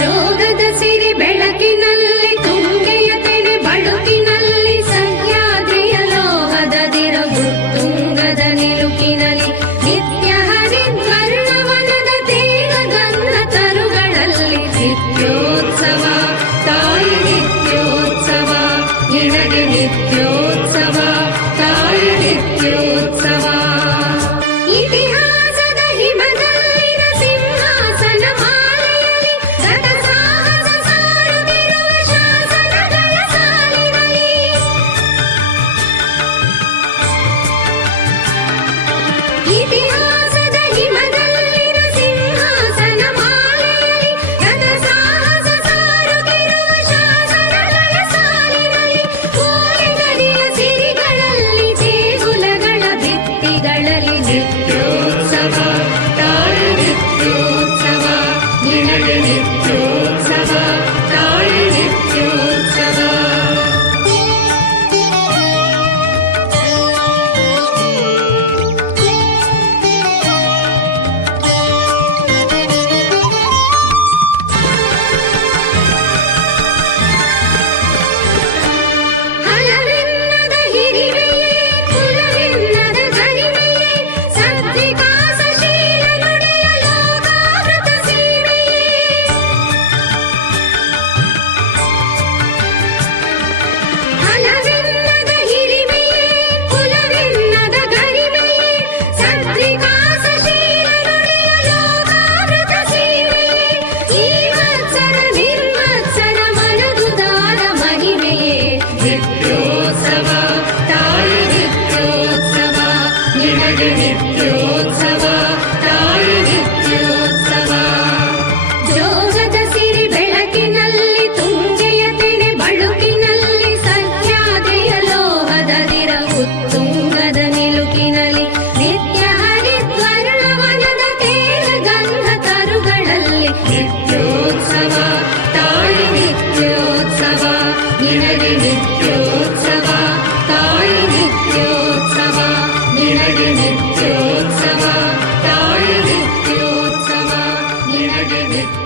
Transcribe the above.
ಜೋಗದ ಸಿರಿ ಬೆಳಕಿನಲ್ಲಿ ತುಂಗೆಯ ತೆನೆ ಬಳುಕಿನಲ್ಲಿ ಸಹ್ಯಾದ್ರಿಯ ಲೋಹದದಿರ ಉತ್ತುಂಗದ ನಿಲುಕಿನಲ್ಲಿ ನಿತ್ಯ ಹರಿದ್ವರ್ಣವನದ ತೇಗ ಗಂಧ ತರುಗಳಲ್ಲಿ ನಿತ್ಯೋತ್ಸವ ತಾಯಿ ನಿತ್ಯೋತ್ಸವ ನಿನಗೆ ನಿತ್ಯೋತ್ಸವ ತಾಯಿ ನಿತ್ಯೋತ್ಸವ ಇತಿಹಾಸದ ಹಿಮದಲ್ಲಿನ ಸಿಂಹಾಸನ ಮಾಲೆಯಲ್ಲಿ ಗತ ಸಾಹಸ ಸಾರುತ್ತಿರುವ ಶಾಸನಗಳ ಸಾಲಿನಲ್ಲಿ ಇತಿಹಾಸದ ಹಿಮದಲ್ಲಿನ ಸಿಂಹಾಸನ ಮಾಲೆಯಲ್ಲಿ ಗತ ಸಾಹಸ ಸಾರುತ್ತಿರುವ ಶಾಸನಗಳ ಸಾಲಿನಲ್ಲಿ ಕೋಲೆಗರಿಯ ಸಿರಿಗಳಲ್ಲಿ ದೇಗುಲಗಳ ಭಿತ್ತಿಗಳಲ್ಲಿ ನಿತ್ಯೋತ್ಸವ ತಾಯಿ ನಿತ್ಯೋತ್ಸವ ನಿನಗೆ ನಿತ್ಯೋತ್ಸವ ತಾಯಿ ನಿತ್ಯೋತ್ಸವ ಹಲವೆನ್ನದ ಹಿರಿಮೆಯೇ ಕುಲವೆನ್ನದ ಗರಿಮೆಯೇ ಸದ್ವಿಕಾಸಶೀಲ ನುಡಿಯ ಲೋಕಾಮೃತ ಸೀಮೆಯೇ ಹಲವೆನ್ನದ ಹಿರಿಮೆಯೇ ಕುಲವೆನ್ನದ ಗರಿಮೆಯೇ ಸದ್ವಿಕಾಸಶೀಲ ನುಡಿಯ ಲೋಕಾಮೃತ ಸೀಮೆಯೇ ಈ ವತ್ಸರ ನಿರ್ವತ್ಸರ ಮನದುದಾರ ಮಹಿಮೆಯೇ ನಿತ್ಯೋತ್ಸವ ತಾಯಿ ನಿತ್ಯೋತ್ಸವ ನಿನಗೆ ನಿತ್ಯೋತ್ಸವ ತಾಯಿ ನಿತ್ಯೋತ್ಸವ ಜೋಗದ ಸಿರಿ ಬೆಳಕಿನಲ್ಲಿ ತುಂಗೆಯ ತೆನೆ ಬಳುಕಿನಲ್ಲಿ ಸಹ್ಯಾದ್ರಿಯ ಲೋಹದದಿರ ಉತ್ತುಂಗದ ನಿಲುಕಿನಲ್ಲಿ ನಿತ್ಯ ಹರಿದ್ವರ್ಣವನದ ತೇಗ ಗಂಧ ತರುಗಳಲ್ಲಿ ನಿತ್ಯೋತ್ಸವ ತಾಯಿ ನಿತ್ಯೋತ್ಸವ ನಿನಗೆ ನಿತ್ಯೋತ್ಸವ ತಾಯಿ ನಿತ್ಯೋತ್ಸವ ನಿನಗೆ ನಿತ್ಯೋತ್ಸವ ತಾಯಿ ನಿತ್ಯೋತ್ಸವ ನಿನಗೆ ನಿತ್ಯೋತ್ಸವ